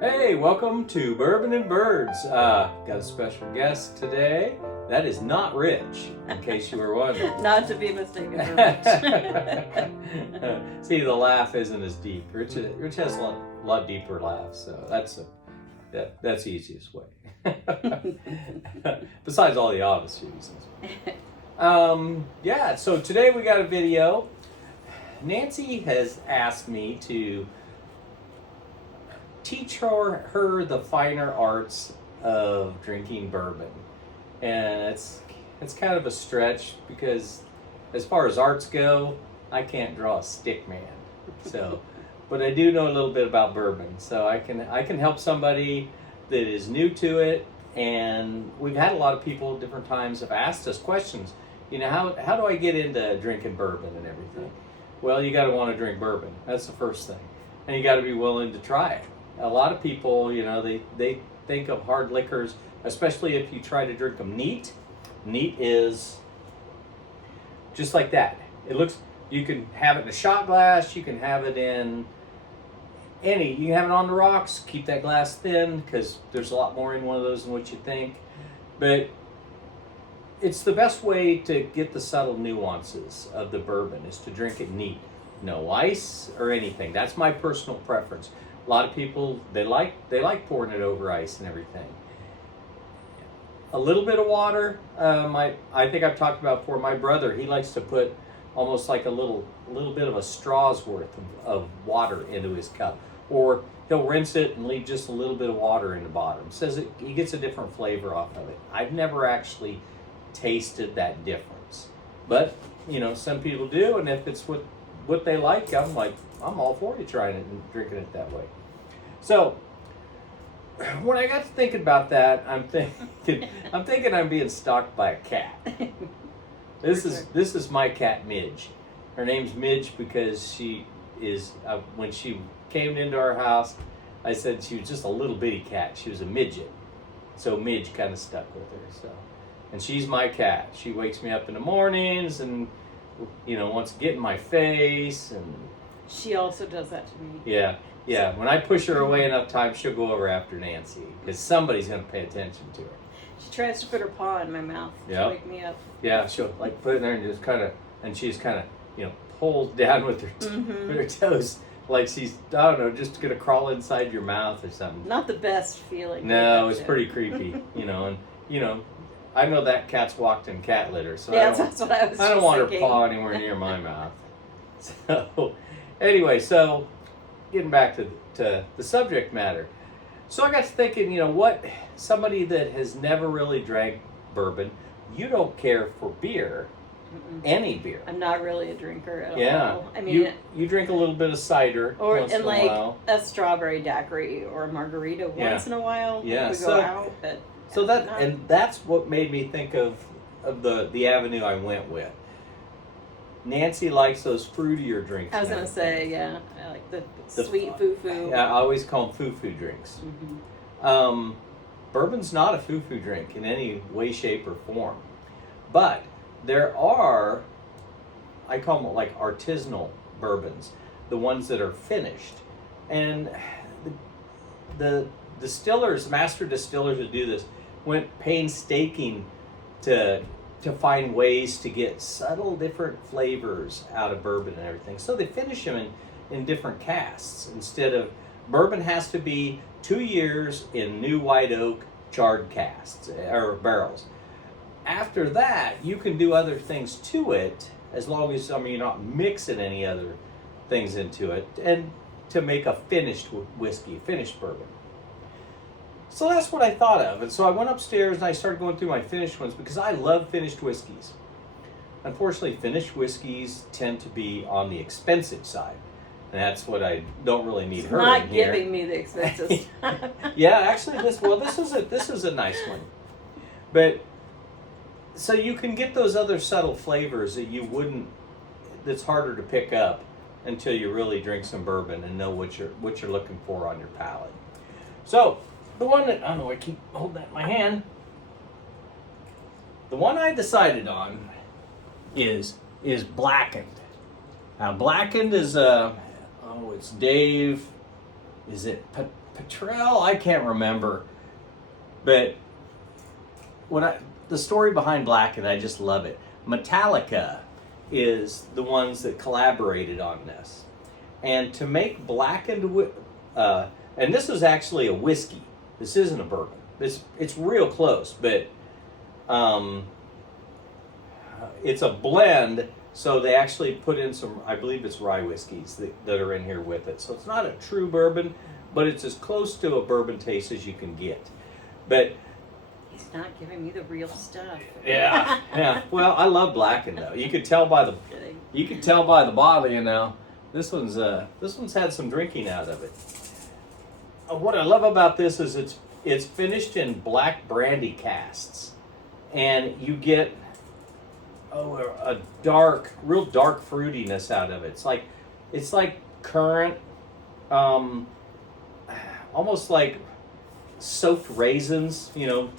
Hey, welcome to Bourbon and Birds. Got a special guest today. That is not Rich, in case you were wondering. Not to be mistaken for Rich. See, the laugh isn't as deep. Rich has a lot deeper laugh, so that's the easiest way. Besides all the obvious reasons. Yeah, so today we got a video. Nancy has asked me to teach her the finer arts of drinking bourbon, and it's kind of a stretch because as far as arts go, I can't draw a stick man. So, but I do know a little bit about bourbon, so I can help somebody that is new to it. And we've had a lot of people at different times have asked us questions. You know, how do I get into drinking bourbon and everything? Well, you got to want to drink bourbon. That's the first thing, and you got to be willing to try it. A lot of people, you know, they think of hard liquors, especially if you try to drink them neat. Neat is just like that. It looks, you can have it in a shot glass, you can have it in you can have it on the rocks, keep that glass thin because there's a lot more in one of those than what you think. But it's the best way to get the subtle nuances of the bourbon is to drink it neat. No ice or anything. That's my personal preference. A lot of people, they like pouring it over ice and everything. A little bit of water. I think I've talked about before. My brother, he likes to put almost like a little bit of a straw's worth of water into his cup, or he'll rinse it and leave just a little bit of water in the bottom. Says he gets a different flavor off of it. I've never actually tasted that difference, but you know, some people do, and if it's what they like, I'm all for you trying it and drinking it that way. So when I got to thinking about that, I'm thinking I'm being stalked by a cat. This is my cat Midge. Her name's Midge because she is when she came into our house, I said she was just a little bitty cat. She was a midget, so Midge kind of stuck with her. So, and she's my cat. She wakes me up in the mornings and wants to get in my face, and she also does that to me. Yeah. When I push her away enough times, she'll go over after Nancy because somebody's going to pay attention to her. She tries to put her paw in my mouth to wake me up. Yeah, she'll like put it there and just kind of, and she's kind of, pulled down with her with her toes, like she's, I don't know, just going to crawl inside your mouth or something. Not the best feeling. No, it's pretty creepy, and I know that cat's walked in cat litter, so yeah, that's what I was. I don't want her paw anywhere near my mouth. So, anyway, getting back to the subject matter. So I got to thinking, what somebody that has never really drank bourbon, you don't care for beer, any beer. I'm not really a drinker at all. Yeah, I mean, you drink a little bit of cider once in a while. a strawberry daiquiri or a margarita once in a while. Yeah, we go out, but that's what made me think of the avenue I went with. Nancy likes those fruitier drinks. I was going to say, yeah, I like the sweet foo-foo. Yeah, I always call them foo-foo drinks. Mm-hmm. Bourbon's not a foo-foo drink in any way, shape, or form. But there are, I call them like artisanal bourbons, the ones that are finished. And the distillers, master distillers that do this, went painstaking to find ways to get subtle different flavors out of bourbon and everything. So they finish them in different casks. Instead of, bourbon has to be 2 years in new white oak charred casks or barrels. After that, you can do other things to it as long as, you're not mixing any other things into it, and to make a finished whiskey, finished bourbon. So that's what I thought of. And so I went upstairs and I started going through my finished ones because I love finished whiskeys. Unfortunately, finished whiskeys tend to be on the expensive side. And that's what I don't really need her in here. Not giving me the expensive side. Yeah, actually, this is a nice one. But so you can get those other subtle flavors that that's harder to pick up until you really drink some bourbon and know what you're looking for on your palate. So the one that, I don't know, I keep holding that in my hand. The one I decided on is Blackened. Now, Blackened is it's Dave, is it Petrel, I can't remember. But the story behind Blackened, I just love it. Metallica is the ones that collaborated on this. And to make Blackened, and this is actually a whiskey. This isn't a bourbon. It's real close, but it's a blend. So they actually put in some, I believe it's rye whiskeys that are in here with it. So it's not a true bourbon, but it's as close to a bourbon taste as you can get. But he's not giving me the real stuff. yeah. Well, I love Blackened though. You could tell by the bottle, you know. This one's had some drinking out of it. What I love about this is it's finished in black brandy casks, and you get a real dark fruitiness out of it. It's like currant, almost like soaked raisins. You know,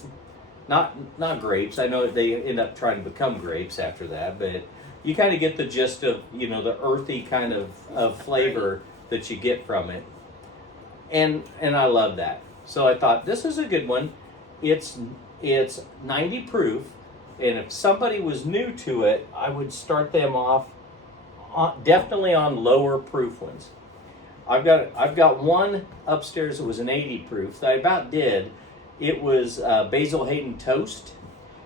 not grapes. I know they end up trying to become grapes after that, but you kind of get the gist of, you know, the earthy kind of flavor that you get from it. And I love that. So I thought this is a good one. It's 90 proof, and if somebody was new to it, I would start them off definitely on lower proof ones. I've got one upstairs that was an 80 proof that I about did. It was Basil Hayden toast,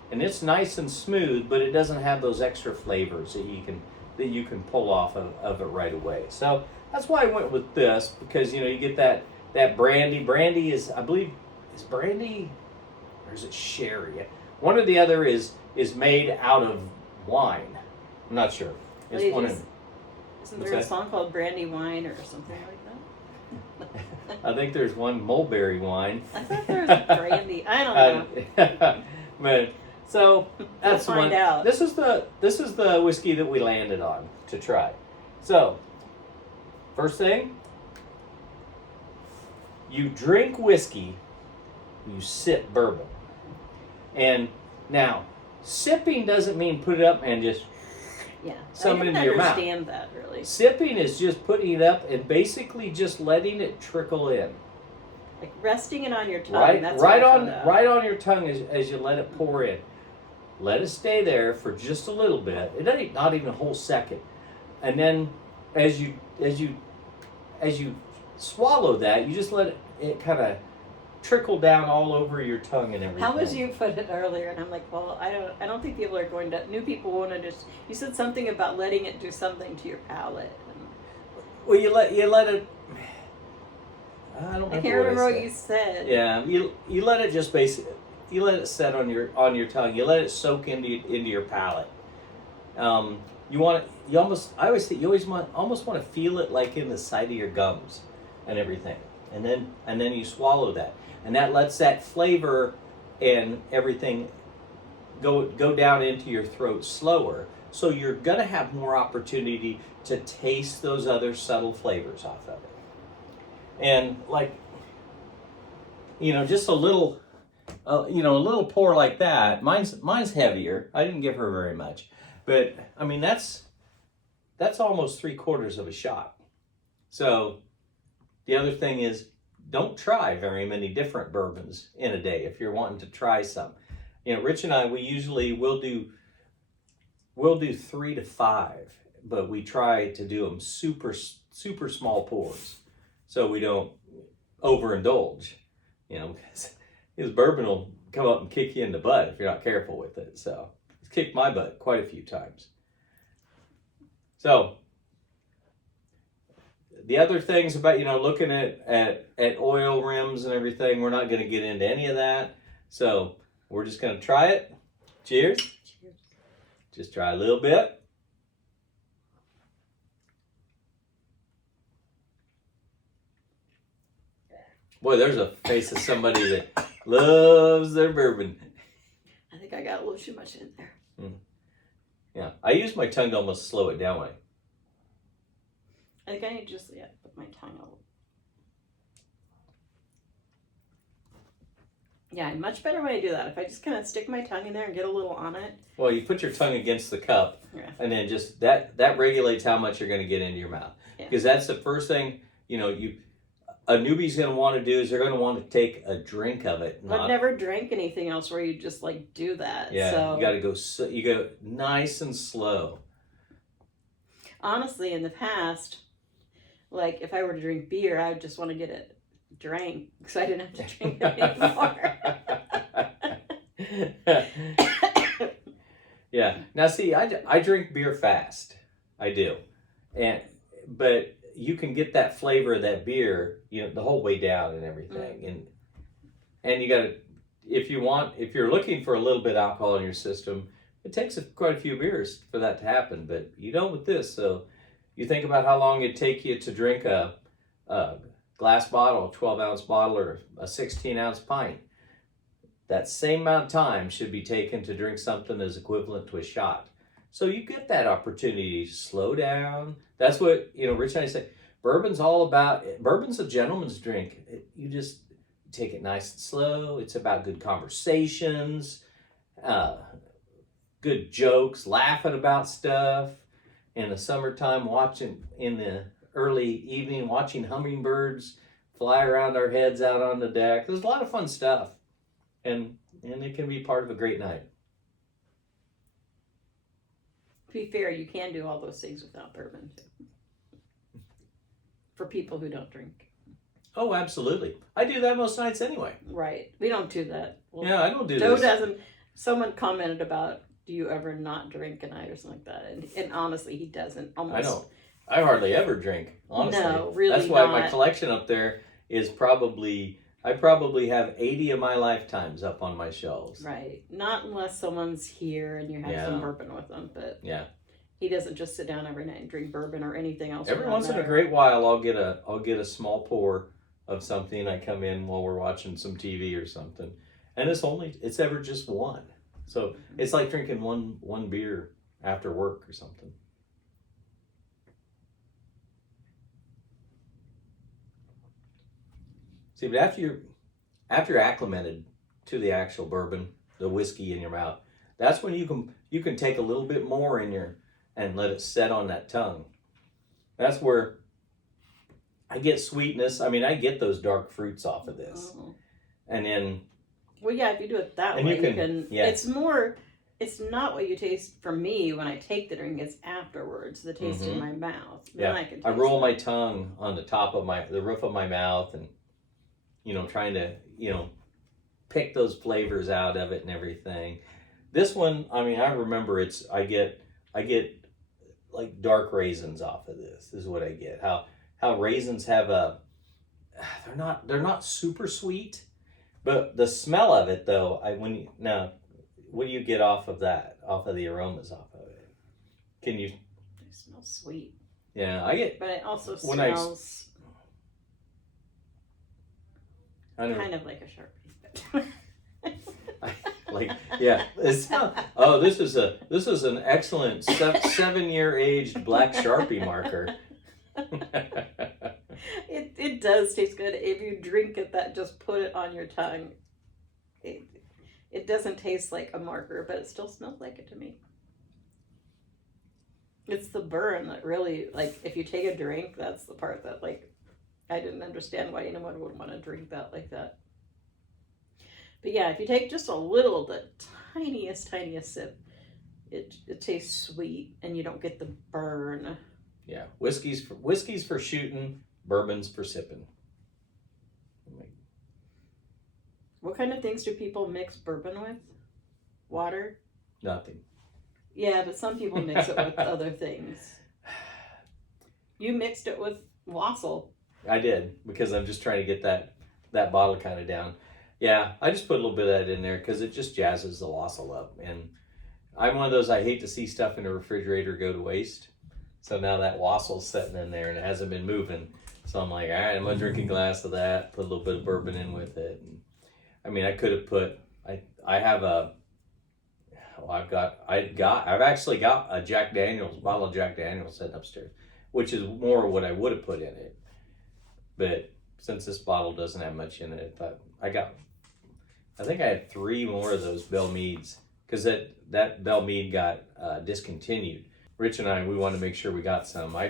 and it's nice and smooth, but it doesn't have those extra flavors that you can pull off of it right away. So that's why I went with this, because, you know, you get that brandy. Brandy is, I believe, is brandy, or is it sherry? One or the other is made out of wine. I'm not sure. Isn't there a song called Brandy Wine or something like that? I think there's one mulberry wine. I thought there was brandy. I don't know. But so that's we'll find out. This is the whiskey that we landed on to try. So first thing, you drink whiskey, you sip bourbon. And now, sipping doesn't mean put it up and just some into your mouth. I didn't understand that, really. Sipping is just putting it up and basically just letting it trickle in. Like resting it on your tongue. Right on your tongue as you let it pour in. Let it stay there for just a little bit. It doesn't, not even a whole second. And then as you swallow that, you just let it kind of trickle down all over your tongue and everything. How was you put it earlier? And I'm like, well, I don't think people are going to. New people want to just. You said something about letting it do something to your palate. Well, you let it. I can't remember what you said. Yeah, you let it just you let it set on your tongue. You let it soak into your palate. I always almost want to feel it like in the side of your gums and everything. And then you swallow that. And that lets that flavor and everything go down into your throat slower. So you're going to have more opportunity to taste those other subtle flavors off of it. And just a little pour like that. Mine's heavier. I didn't give her very much. But, I mean, that's almost 3/4 of a shot. So the other thing is, don't try very many different bourbons in a day if you're wanting to try some. You know, Rich and I, we'll do 3 to 5, but we try to do them super, super small pours so we don't overindulge, you know, because bourbon will come up and kick you in the butt if you're not careful with it. So it's kicked my butt quite a few times. So the other things about, looking at oil rims and everything, we're not going to get into any of that. So we're just going to try it. Cheers. Cheers. Just try a little bit. Boy, there's a face of somebody that loves their bourbon. I think I got a little too much in there. Yeah, I use my tongue to almost slow it down. I think I need to just put my tongue out. Yeah, much better when I do that. If I just kind of stick my tongue in there and get a little on it. Well, you put your tongue against the cup, and then just that regulates how much you're going to get into your mouth. Yeah. Because that's the first thing, a newbie's going to want to do is they're going to want to take a drink of it. I've never drank anything else where you just like do that. Yeah, so. you got to go. You go nice and slow. Honestly, in the past, like if I were to drink beer, I would just want to get it drank so I didn't have to drink it anymore. Yeah. Now, see, I drink beer fast. I do, but you can get that flavor of that beer, the whole way down and everything, and you got to, if you're looking for a little bit of alcohol in your system, it takes quite a few beers for that to happen, but you don't with this. So you think about how long it'd take you to drink a glass bottle, a 12-ounce bottle, or a 16-ounce pint. That same amount of time should be taken to drink something that's equivalent to a shot. So you get that opportunity to slow down. That's what, Rich and I say, bourbon's a gentleman's drink. You just take it nice and slow. It's about good conversations, good jokes, laughing about stuff. In the summertime, in the early evening, watching hummingbirds fly around our heads out on the deck. There's a lot of fun stuff. And it can be part of a great night. To be fair, you can do all those things without bourbon too. For people who don't drink. Oh, absolutely. I do that most nights anyway. Right. We don't do that. Well, yeah, I don't do Joe this. doesn't. Someone commented about, do you ever not drink a night or something like that? And honestly, he doesn't. Almost. I don't. I hardly ever drink, honestly. No, really That's why not. my collection up there is I probably have 80 of my lifetimes up on my shelves. Right. Not unless someone's here and you have some bourbon with them, but yeah. He doesn't just sit down every night and drink bourbon or anything else. Every once in a great while, I'll get a small pour of something. I come in while we're watching some TV or something, and it's ever just one. So it's like drinking one beer after work or something. See, but after you're acclimated to the actual bourbon, the whiskey in your mouth, that's when you can take a little bit more and let it set on that tongue. That's where I get sweetness. I mean, I get those dark fruits off of this. Oh. And then... Well, yeah, if you do it that way, you can... Yeah. It's not what you taste for me when I take the drink. It's afterwards, the taste in my mouth. Then I roll my tongue on the top of the roof of my mouth and, trying to, pick those flavors out of it and everything. This one, I mean, I remember I get like dark raisins off of this is what I get. How raisins have they're not super sweet, but the smell of it though, what do you get off of that? Off of the aromas off of it? Can you? It smells sweet. Yeah, I get. But it also smells kind of like a Sharpie. This is an excellent 7-year aged black Sharpie marker. It does taste good if you drink it. That just put it on your tongue. It doesn't taste like a marker, but it still smells like it to me. It's the burn that really, like, if you take a drink, that's the part that, like, I didn't understand why anyone would want to drink that like that. But yeah, if you take just a little, the tiniest sip, it tastes sweet and you don't get the burn. Yeah, whiskey's for shooting, bourbon's for sipping. What kind of things do people mix bourbon with? Water? Nothing. Yeah, but some people mix it with other things. You mixed it with wassail. I did, because I'm just trying to get that bottle kind of down. Yeah, I just put a little bit of that in there because it just jazzes the wassail up. And I'm one of those, I hate to see stuff in a refrigerator go to waste. So now that wassail's sitting in there and it hasn't been moving. So I'm like, all right, I'm going to drink a glass of that, put a little bit of bourbon in with it. And, I mean, I could have put, I've actually got a bottle of Jack Daniels sitting upstairs, which is more what I would have put in it. But since this bottle doesn't have much in it, I think I had 3 more of those Belle Meads, because that Belle Mead got discontinued. Rich and I, we wanted to make sure we got some. I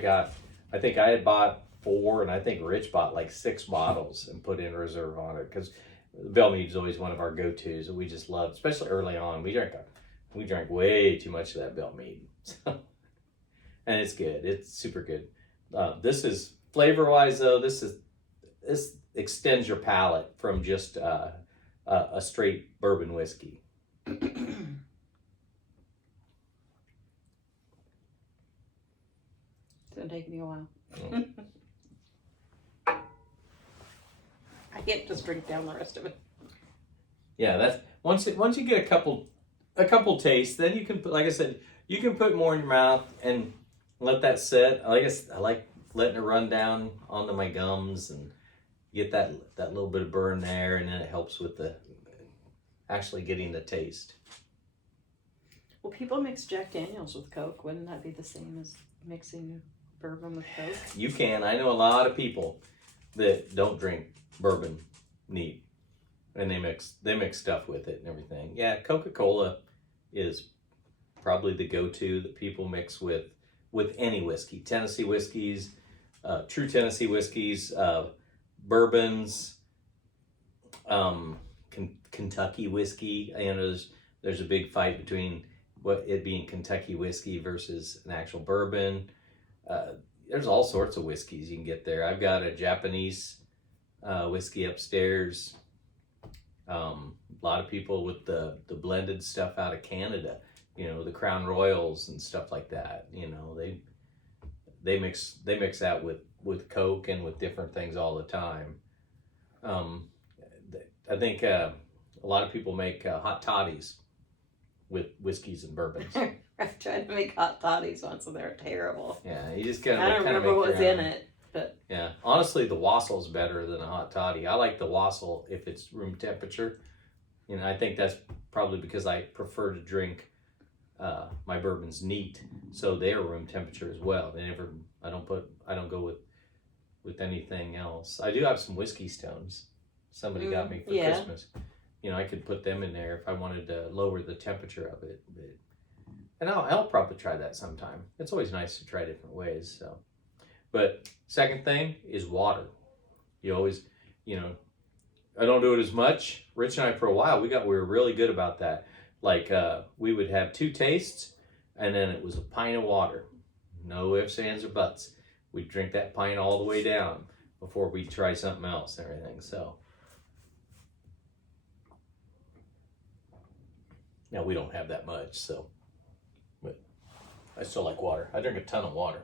think I had bought 4, and I think Rich bought like 6 bottles and put in reserve on it because Belle Meade is always one of our go-tos that we just love, especially early on. We drank way too much of that Belle Meade, so, and it's good. It's super good. This is flavor-wise though. This extends your palate from just a straight bourbon whiskey. It's gonna take me a while. Mm. I can't just drink down the rest of it. Yeah, that's once you get a couple tastes, then you can put, like I said, you can put more in your mouth and let that sit. I like letting it run down onto my gums and get that little bit of burn there, and then it helps with the actually getting the taste. Well, people mix Jack Daniels with Coke. Wouldn't that be the same as mixing bourbon with Coke? You can. I know a lot of people that don't drink bourbon neat, and they mix stuff with it and everything. Yeah, Coca-Cola is probably the go-to that people mix with any whiskey. Tennessee whiskeys, true Tennessee whiskeys, bourbons, Kentucky whiskey. I know there's a big fight between what it being Kentucky whiskey versus an actual bourbon. There's all sorts of whiskeys you can get there. I've got a Japanese whiskey upstairs. A lot of people with the blended stuff out of Canada, the Crown Royals and stuff like that. They mix that with Coke and with different things all the time. I think a lot of people make hot toddies with whiskeys and bourbons. I've tried to make hot toddies once and they're terrible. Yeah, you just I don't remember what was in it, but yeah, honestly, the wassle's better than a hot toddy. I like the wassail if it's room temperature. I think that's probably because I prefer to drink my bourbons neat, so they're room temperature as well. I don't go with anything else. I do have some whiskey stones. Somebody got me for Christmas. I could put them in there if I wanted to lower the temperature of it. And I'll probably try that sometime. It's always nice to try different ways. So, but second thing is water. You always, I don't do it as much. Rich and I, for a while, we were really good about that. Like we would have 2 tastes, and then it was a pint of water. No ifs, ands, or buts. We'd drink that pint all the way down before we try something else and everything. So now we don't have that much, so, but I still like water. I drink a ton of water.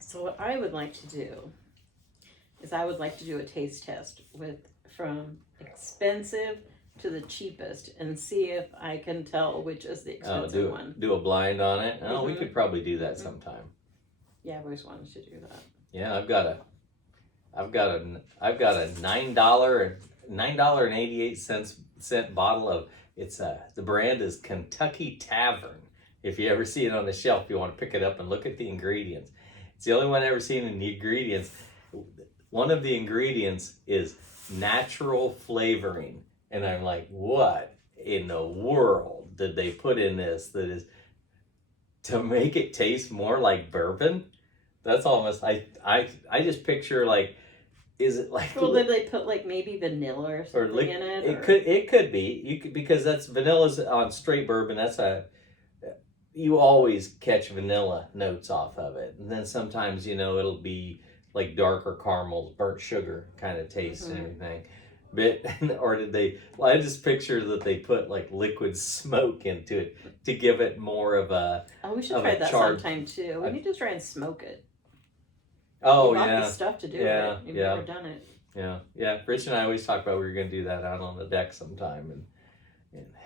So what I would like to do is I would like to do a taste test from expensive to the cheapest and see if I can tell which is the expensive one. Do a blind on it. Oh, we could probably do that sometime. Yeah, I've always wanted to do that. Yeah, I've got a $9.88 bottle of the brand is Kentucky Tavern. If you ever see it on the shelf, you want to pick it up and look at the ingredients. It's the only one I've ever seen in the ingredients. One of the ingredients is natural flavoring. And I'm like, what in the world did they put in this that is to make it taste more like bourbon? That's almost, I just picture like, is it like? Well, did they put like maybe vanilla or something in it? It could be. Because that's vanilla's on straight bourbon. You always catch vanilla notes off of it, and then sometimes it'll be like darker caramels, burnt sugar kind of taste and everything. Or did they? Well, I just picture that they put like liquid smoke into it to give it more of a. Oh, we should try that sometime too. We need to try and smoke it. Oh, yeah. The stuff to do it. You've never done it. Yeah. Rich and I always talk about we were going to do that out on the deck sometime.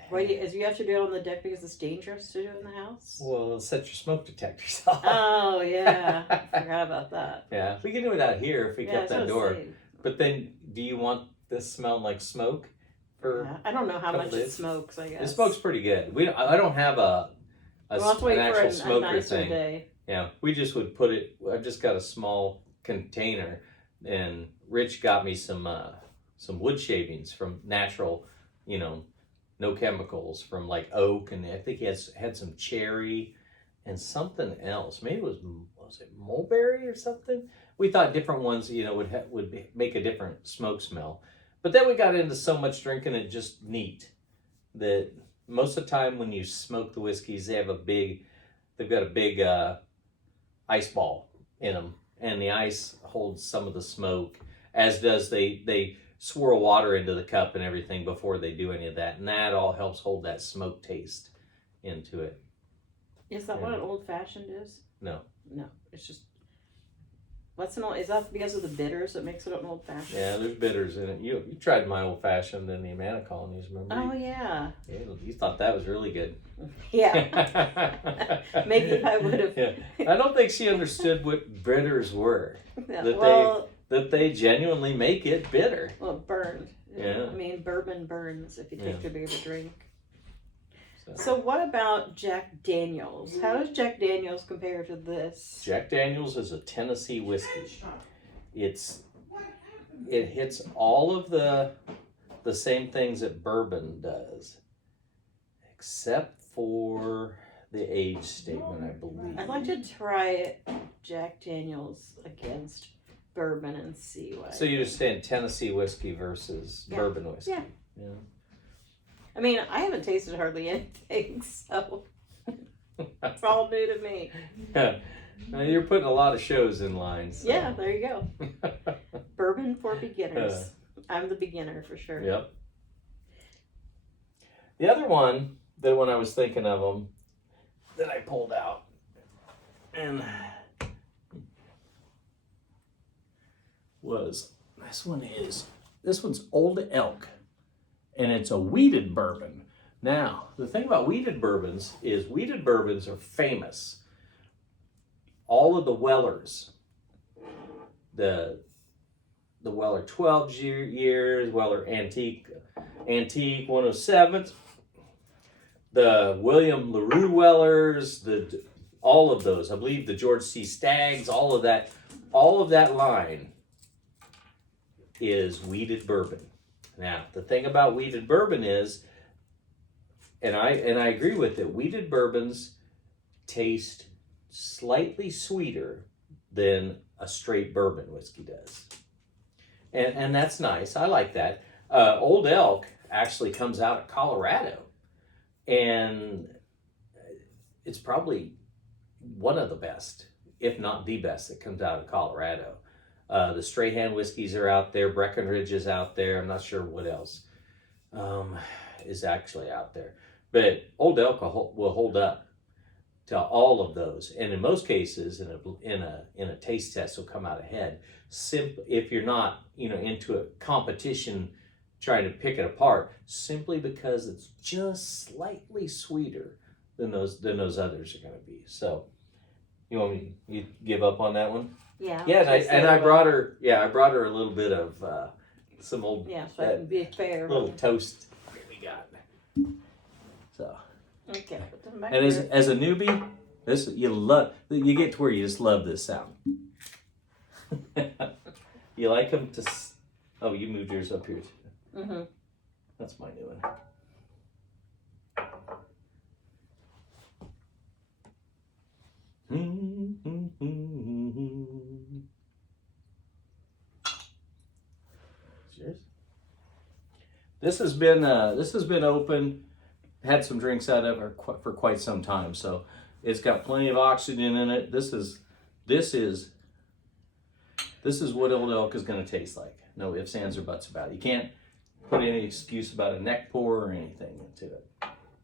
Why you have to do it on the deck because it's dangerous to do it in the house? Well, it'll set your smoke detectors off. Oh, yeah. I forgot about that. Yeah, we can do it out here if we kept that door. But then, do you want this smelling like smoke? I don't know how much it smokes, I guess. It smokes pretty good. I don't have an actual smoker thing. Day. Yeah, we just would put it. I've just got a small container, and Rich got me some wood shavings from natural, no chemicals, from like oak, and I think he had some cherry and something else. Maybe was it mulberry or something? we thought different ones, you know, make a different smoke smell. But then we got into so much drinking it just neat that most of the time when you smoke the whiskeys, they've got a big ice ball in them, and the ice holds some of the smoke, as does they swirl water into the cup and everything before they do any of that, and that all helps hold that smoke taste into it. Is that what an old fashioned is? No. No, it's just. Is that because of the bitters that makes it an old fashioned? Yeah, there's bitters in it. You tried my old fashioned in the Amana colonies, remember? Oh yeah. Yeah, you thought that was really good. Yeah. Maybe I would have. Yeah. I don't think she understood what bitters were. Yeah, That they genuinely make it bitter. Well, it burned. Yeah. I mean, bourbon burns if you take too big of a drink. So what about Jack Daniels? How does Jack Daniels compare to this? Jack Daniels is a Tennessee whiskey. It hits all of the same things that bourbon does, except for the age statement, I believe. I'd like to try Jack Daniels against bourbon and see what. So you're just saying Tennessee whiskey versus bourbon whiskey? Yeah. Yeah. I mean, I haven't tasted hardly anything, so it's all new to me. Yeah. Now you're putting a lot of shows in line. So. Yeah, there you go. Bourbon for beginners. I'm the beginner for sure. Yep. The other one that when I was thinking of them, that I pulled out, and was this one's Old Elk, and it's a wheated bourbon. Now, the thing about wheated bourbons are famous. All of the Wellers, the Weller 12 years, Weller Antique 107s, the William LaRue Wellers, all of those. I believe the George C. Staggs, all of that line is wheated bourbon. Now, the thing about wheated bourbon is, and I agree with it, wheated bourbons taste slightly sweeter than a straight bourbon whiskey does. And that's nice. I like that. Old Elk actually comes out of Colorado, and it's probably one of the best, if not the best, that comes out of Colorado. The Strahan whiskeys are out there. Breckenridge is out there. I'm not sure what else is actually out there. But Old Elk will hold up to all of those, and in most cases, in a taste test, will come out ahead. If you're not into a competition trying to pick it apart, simply because it's just slightly sweeter than those others are going to be. So, you want me to give up on that one? Yeah. Yeah, I brought her. Yeah, I brought her a little bit of some old. Yeah, so I can be fair. Little toast that we got. So. Okay. And as a newbie, you get to where you just love this sound. You like them to. Oh, you moved yours up here too. Mm-hmm. That's my new one. Cheers. This has been open. Had some drinks out of it for quite some time, so it's got plenty of oxygen in it. This is what Old Elk is going to taste like. No ifs, ands, or buts about it. You can't put any excuse about a neck pour or anything into it.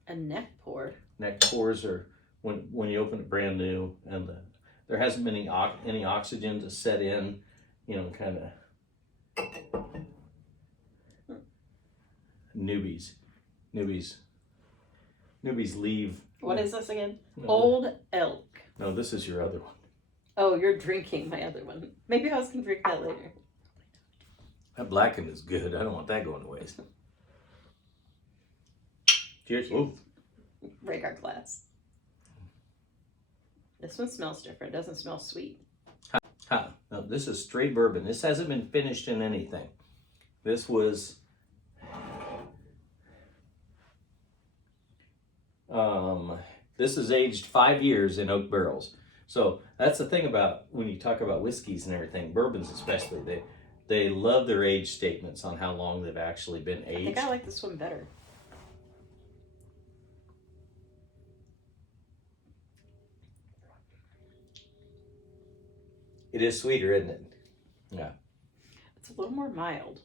A neck pour? Neck pours are when you open it brand new, and there hasn't been any oxygen to set in, kind of newbies leave. What is this again? Old Elk. No, this is your other one. Oh, you're drinking my other one. Maybe I was going to drink that later. That Blackened is good. I don't want that going to waste. Cheers. Cheers. Break our glass. This one smells different. It doesn't smell sweet. No, this is straight bourbon. This hasn't been finished in anything. This was... this is aged 5 years in oak barrels. So that's the thing about when you talk about whiskeys and everything, bourbons especially, they love their age statements on how long they've actually been aged. I think I like this one better. It is sweeter, isn't it? Yeah. It's a little more mild.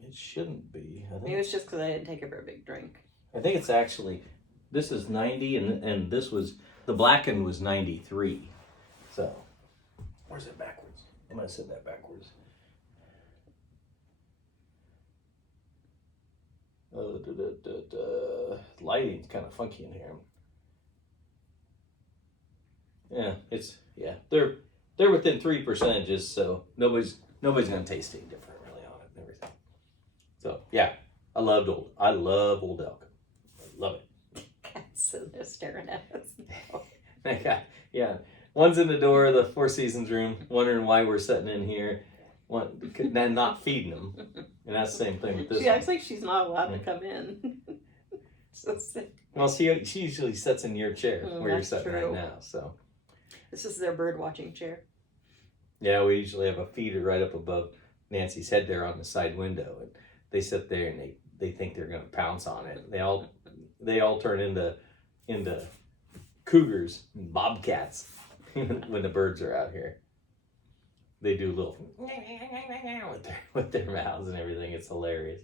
It shouldn't be. Maybe it's just because I didn't take a very big drink. I think it's actually, this is 90 and this was, the Blackened was 93. So, where's it backwards? I'm going to set that backwards. Lighting's kind of funky in here. Yeah, they're within 3 percentages, so nobody's gonna taste any different really on it and everything. So yeah, I love Old Elk. I love it. Cat's sitting there staring at us. Yeah, one's in the door of the Four Seasons room, wondering why we're sitting in here. Then not feeding them, and that's the same thing with this. She acts like she's not allowed to come in. So sick. Well, she usually sits in your chair where you're sitting right now. So this is their bird watching chair. Yeah, we usually have a feeder right up above Nancy's head there on the side window, and they sit there and they think they're going to pounce on it. They all turn into cougars and bobcats when the birds are out here. They do a little with their mouths and everything. It's hilarious.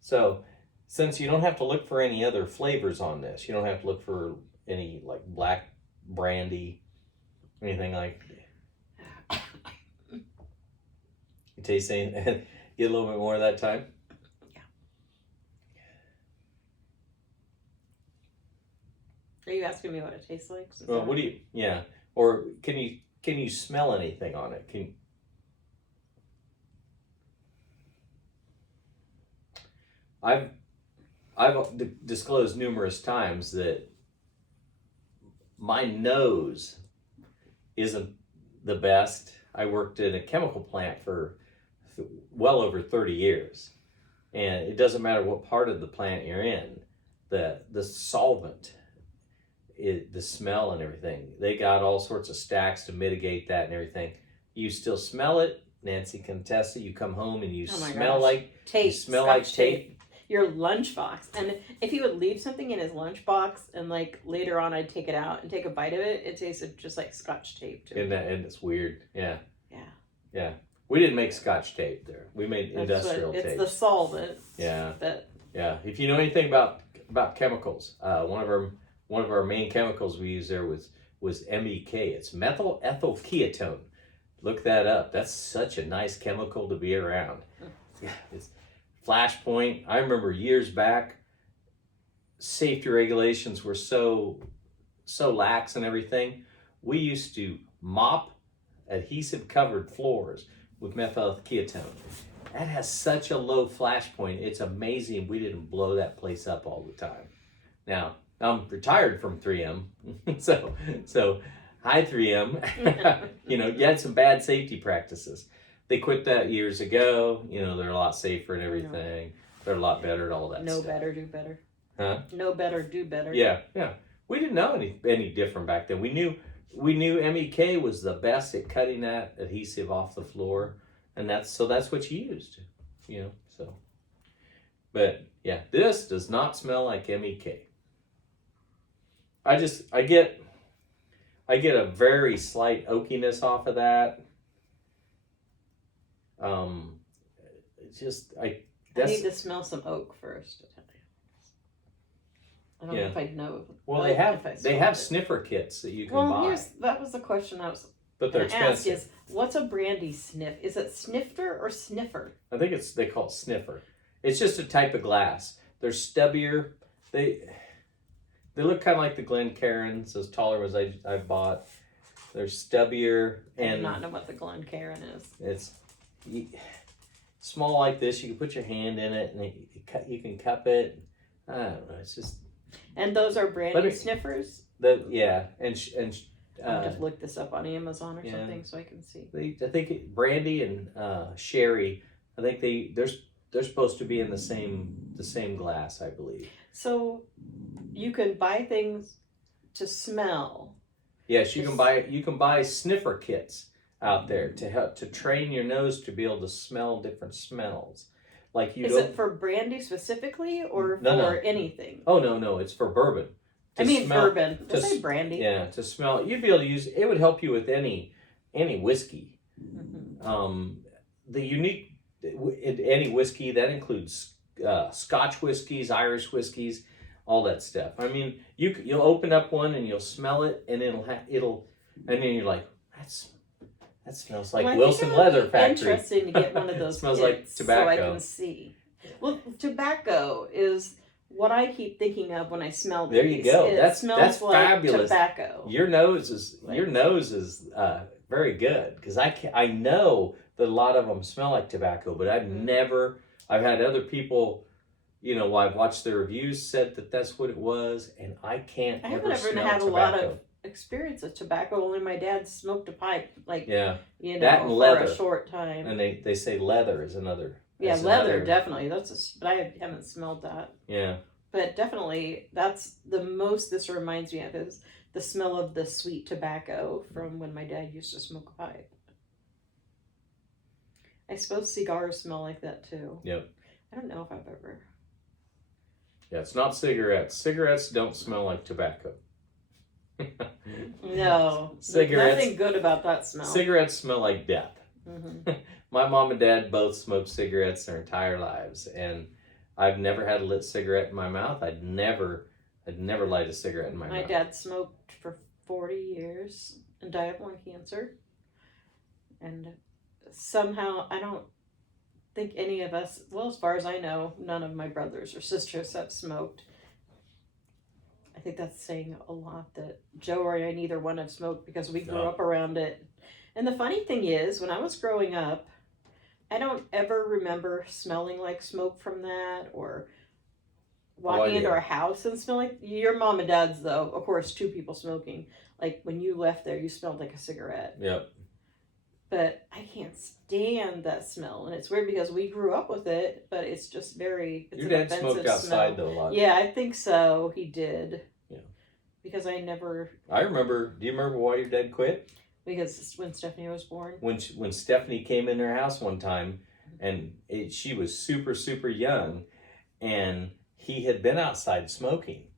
So since you don't have to look for any other flavors on this, you don't have to look for any like black brandy, anything like. You taste anything? Get a little bit more of that time. Yeah. Are you asking me what it tastes like? Well, what do you? Yeah. Or can you smell anything on it? I've disclosed numerous times that my nose isn't the best. I worked in a chemical plant for well over 30 years. And it doesn't matter what part of the plant you're in, the solvent, the smell and everything, they got all sorts of stacks to mitigate that and everything. You still smell it. Nancy can attest it. You come home and you smell like tape. You smell like tape. Your lunchbox. And if he would leave something in his lunchbox and like later on I'd take it out and take a bite of it, it tasted just like Scotch tape to me. And it's weird. Yeah. Yeah. Yeah. We didn't make Scotch tape there. We made industrial tape. It's the solvent. Yeah. That. Yeah. If you know anything about chemicals, one of our main chemicals we used there was MEK. It's methyl ethyl ketone. Look that up. That's such a nice chemical to be around. Yeah. It's Flashpoint. I remember years back, safety regulations were so lax and everything. We used to mop adhesive covered floors with methyl ketone. That has such a low flash point. It's amazing we didn't blow that place up all the time. Now I'm retired from 3M, so hi 3M. You had some bad safety practices. They quit that years ago. They're a lot safer and everything. They're a lot better at all that Know stuff. better, do better. Huh? Know better, do better. Yeah. We didn't know any different back then. We knew MEK was the best at cutting that adhesive off the floor, and that's what you used. So. But yeah, this does not smell like MEK. I get a very slight oakiness off of that. I need to smell some oak first. I don't know if I know. Well, they have sniffer kits that you can buy. That was the question I was. But they're expensive. Is what's a brandy sniff? Is it snifter or sniffer? I think they call it sniffer. It's just a type of glass. They're stubbier. They look kind of like the Glencairns, those taller ones I bought. They're stubbier and. I do not know what the Glencairn is. It's small like this. You can put your hand in it and you can cup it. I don't know. It's just. And those are brandy sniffers. And I'll just look this up on Amazon or something so I can see. I think brandy and sherry. I think they're supposed to be in the same glass, I believe. So, you can buy things to smell. Yes, you can buy sniffer kits out there to help to train your nose to be able to smell different smells. Like Is it for brandy specifically or for anything? Oh no, it's for bourbon. Bourbon. Did I say brandy? Yeah, to smell. You'd be able to use it. Would help you with any whiskey. Mm-hmm. The unique any whiskey that includes Scotch whiskeys, Irish whiskeys, all that stuff. I mean, you'll open up one and you'll smell it, and it'll and then you're like, that smells like Wilson Leather Factory. Interesting to get one of those. Smells like tobacco. So I can see. Well, tobacco is what I keep thinking of when I smell these. There you go. That's like fabulous. Tobacco. Your nose is very good, because I know that a lot of them smell like tobacco, but I've had other people, I've watched their reviews, said that that's what it was, and I can't ever smell tobacco. I haven't had a lot of experience with tobacco. Only my dad smoked a pipe, that and leather for a short time. And they say leather is another. Yeah, leather definitely. But I haven't smelled that. Yeah. But definitely, that's the most this reminds me of is the smell of the sweet tobacco from when my dad used to smoke a pipe. I suppose cigars smell like that too. Yep. I don't know if I've ever. Yeah, it's not cigarettes. Cigarettes don't smell like tobacco. No. Cigarettes. Nothing good about that smell. Cigarettes smell like death. Mm-hmm. My mom and dad both smoked cigarettes their entire lives, and I've never had a lit cigarette in my mouth. I'd never light a cigarette in my mouth. My dad smoked for 40 years and died of lung cancer. And somehow, I don't think any of us, well, as far as I know, none of my brothers or sisters have smoked. I think that's saying a lot that Joe or I, neither one have smoked because we grew up around it. And the funny thing is, when I was growing up, I don't ever remember smelling like smoke from that or walking into our house and smelling. Your mom and dad's, though, of course, two people smoking. Like when you left there, you smelled like a cigarette. Yep. But I can't stand that smell. And it's weird because we grew up with it, but it's just very... It's Your dad smoked outside, though, a lot. Yeah, I think so. He did. Yeah. Because I never... I remember... Do you remember why your dad quit? Because when Stephanie was born. When Stephanie came in their house one time, and she was super, super young, and he had been outside smoking,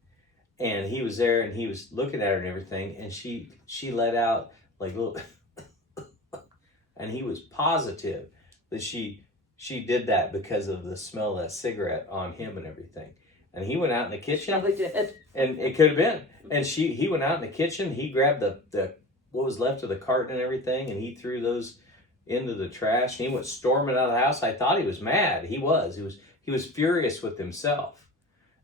and he was there, and he was looking at her and everything, and she let out like little... And he was positive that she did that because of the smell of that cigarette on him and everything. And he went out in the kitchen. Probably did. And it could have been. And he went out in the kitchen. He grabbed the what was left of the carton and everything, and he threw those into the trash. And he went storming out of the house. I thought he was mad. He was furious with himself,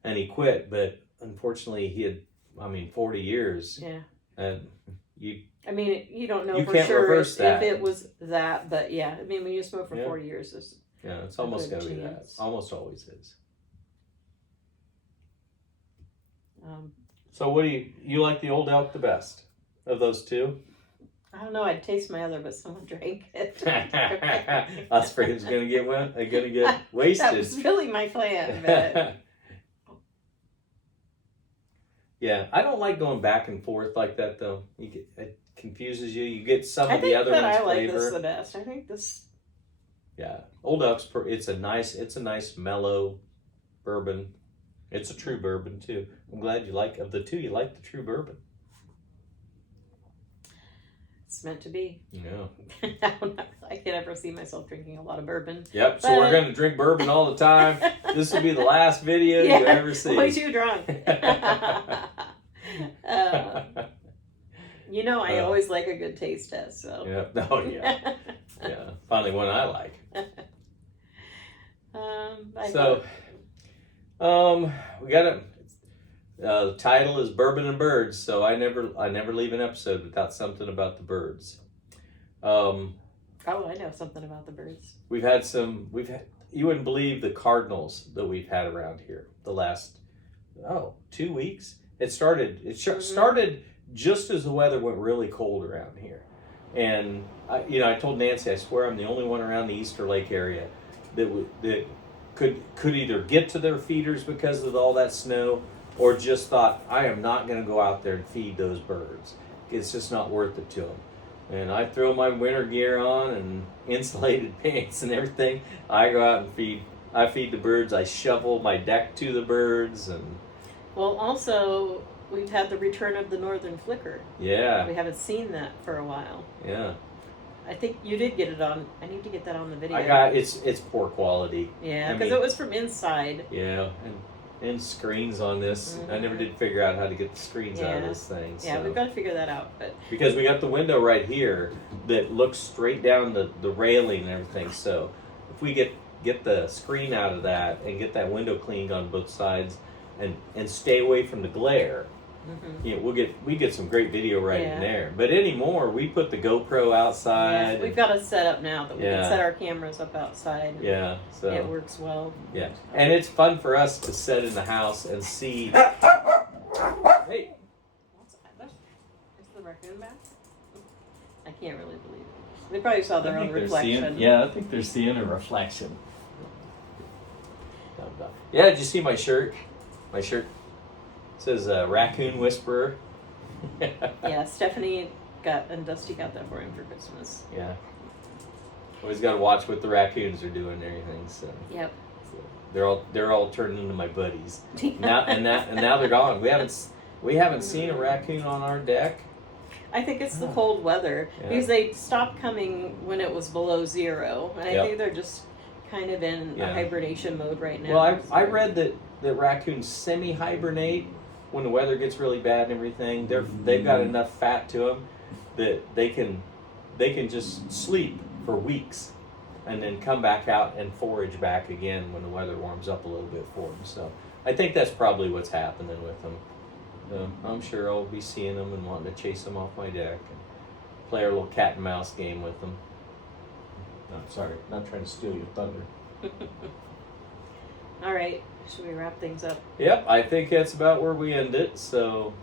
and he quit. But unfortunately, he had 40 years. Yeah. And you don't know for can't sure reverse if it was that, but yeah. When you smoke for 40 years, it's almost got to be that. Almost always is. So what do you like the Old Elk the best of those two? I don't know. I'd taste my other, but someone drank it. Us friends gonna get wasted. That was really my plan, but. Yeah, I don't like going back and forth like that though. It confuses you. You get some of the other ones' flavor. I like this the best. I think this. Yeah, Old Elk's it's a nice mellow bourbon. It's a true bourbon too. I'm glad you like of the two. You like the true bourbon. It's meant to be. Yeah. I can't ever see myself drinking a lot of bourbon. Yep. So we're gonna drink bourbon all the time. This will be the last video you ever see. Way too drunk. I always like a good taste test. So. Yeah. Oh yeah. Yeah. Finally, one I like. We got the title is Bourbon and Birds, so I never leave an episode without something about the birds. I know something about the birds. We've had you wouldn't believe the cardinals that we've had around here the last 2 weeks. It started just as the weather went really cold around here, and I told Nancy, I swear I'm the only one around the Easter Lake area that could either get to their feeders because of all that snow, or just thought, I am not going to go out there and feed those birds. It's just not worth it to them. And I throw my winter gear on and insulated pants and everything. I go out and feed. I feed the birds. I shovel my deck to the birds, and Well, also we've had the return of the northern flicker. yeah, We haven't seen that for a while. yeah. I think you did get it on. I need to get that on the video. I got it's poor quality. Yeah, I because mean- it was from inside. Yeah, and screens on this. I never did figure out how to get the screens out of this thing. Yeah, so. we've got to figure that out. But Because we got the window right here that looks straight down the railing and everything. So if we get the screen out of that and get that window cleaned on both sides and stay away from the glare, you know, we get some great video right in there. But anymore, we put the GoPro outside. yeah, we've got a setup now that we Yeah. can set our cameras up outside. And Yeah, so it works well. yeah, and it's fun for us to sit in the house and see. Hey, Is the raccoon back? I can't really believe it. They probably saw their own reflection. I think they're seeing a reflection. Yeah, did you see my shirt? My shirt says Raccoon Whisperer. Yeah, Stephanie and Dusty got that for him for Christmas. Yeah. Always got to watch what the raccoons are doing and everything. So. Yep. So they're all turned into my buddies. now they're gone. We haven't seen a raccoon on our deck. I think it's the cold weather because they stopped coming when it was below zero, and I think they're just kind of in a hibernation mode right now. Well, I read that raccoons semi-hibernate when the weather gets really bad and everything. They've got enough fat to them that they can just sleep for weeks and then come back out and forage back again when the weather warms up a little bit for them. So I think that's probably what's happening with them. I'm sure I'll be seeing them and wanting to chase them off my deck and play our little cat and mouse game with them. No, sorry, not trying to steal your thunder. All right, should we wrap things up? Yep, I think that's about where we end it. So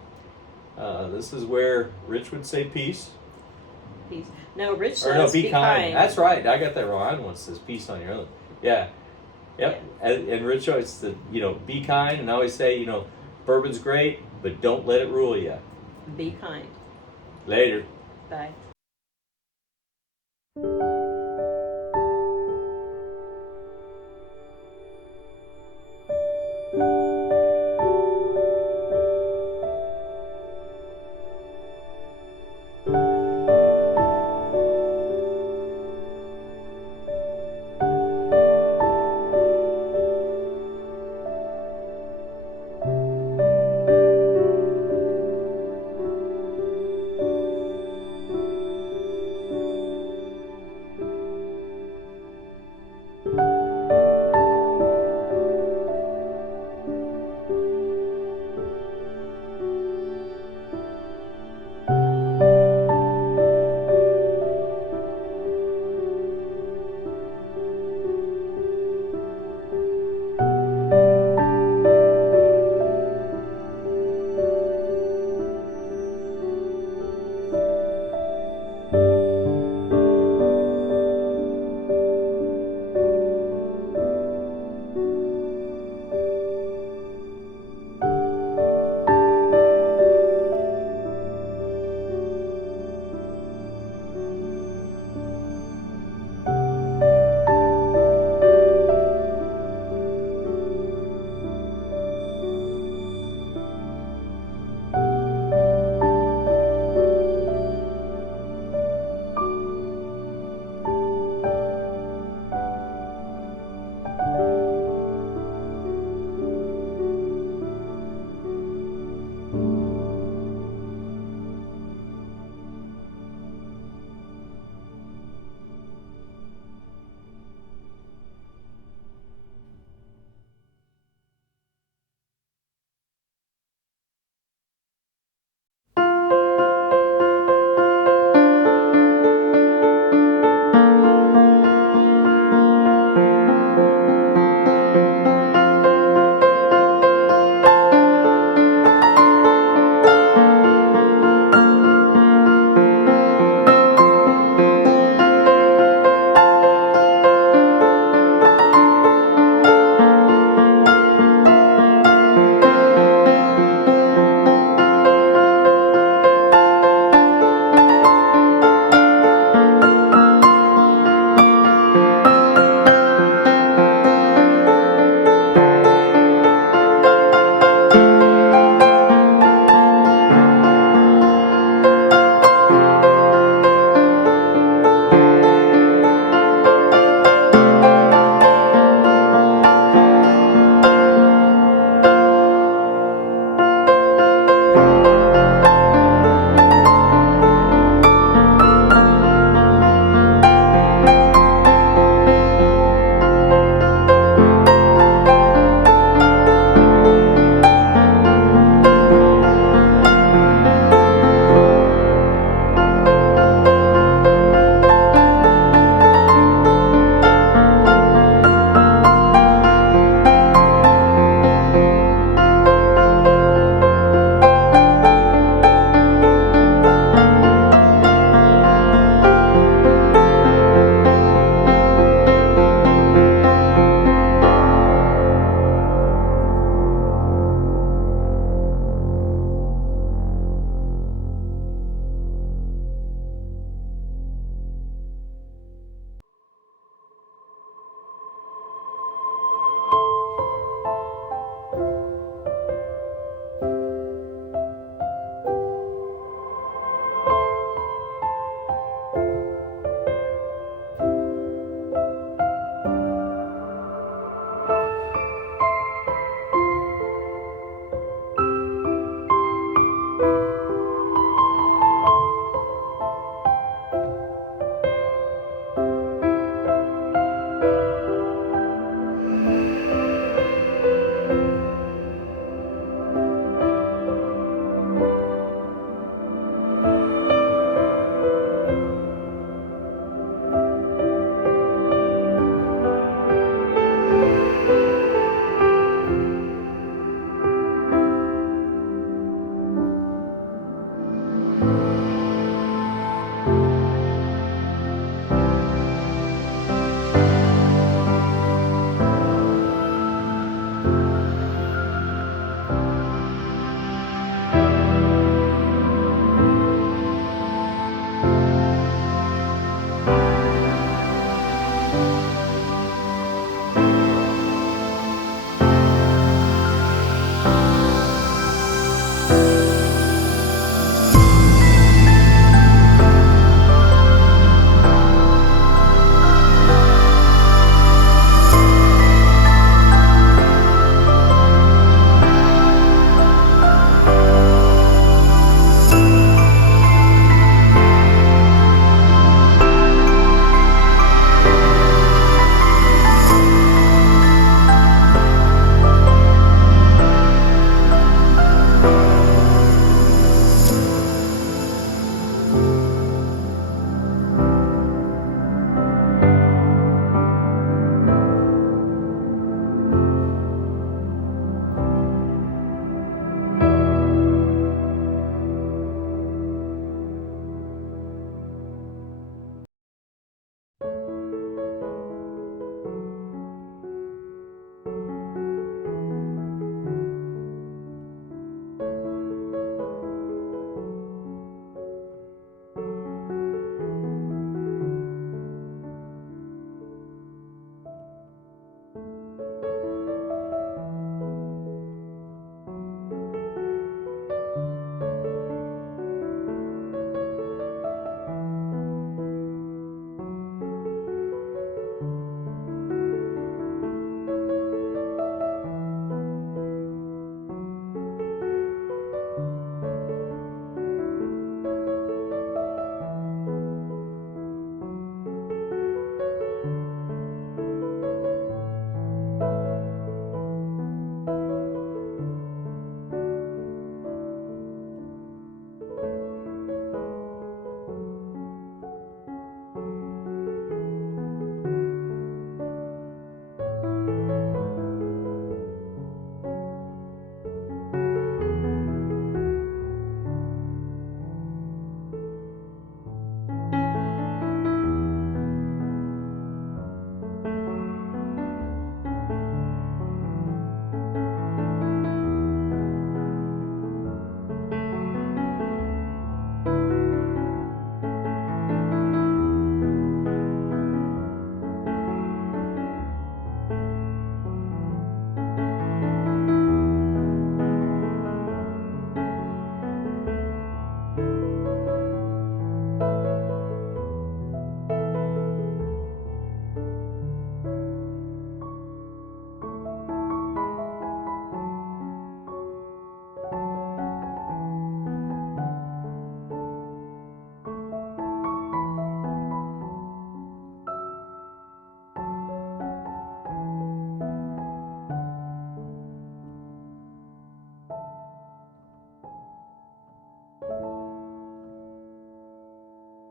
this is where Rich would say peace. Peace. No, Rich says Or no, be kind. That's right. I got that wrong. I once says peace on your own. Yeah. Yep. Yeah. And Rich always said, be kind. And I always say, bourbon's great, but don't let it rule you. Be kind. Later. Bye.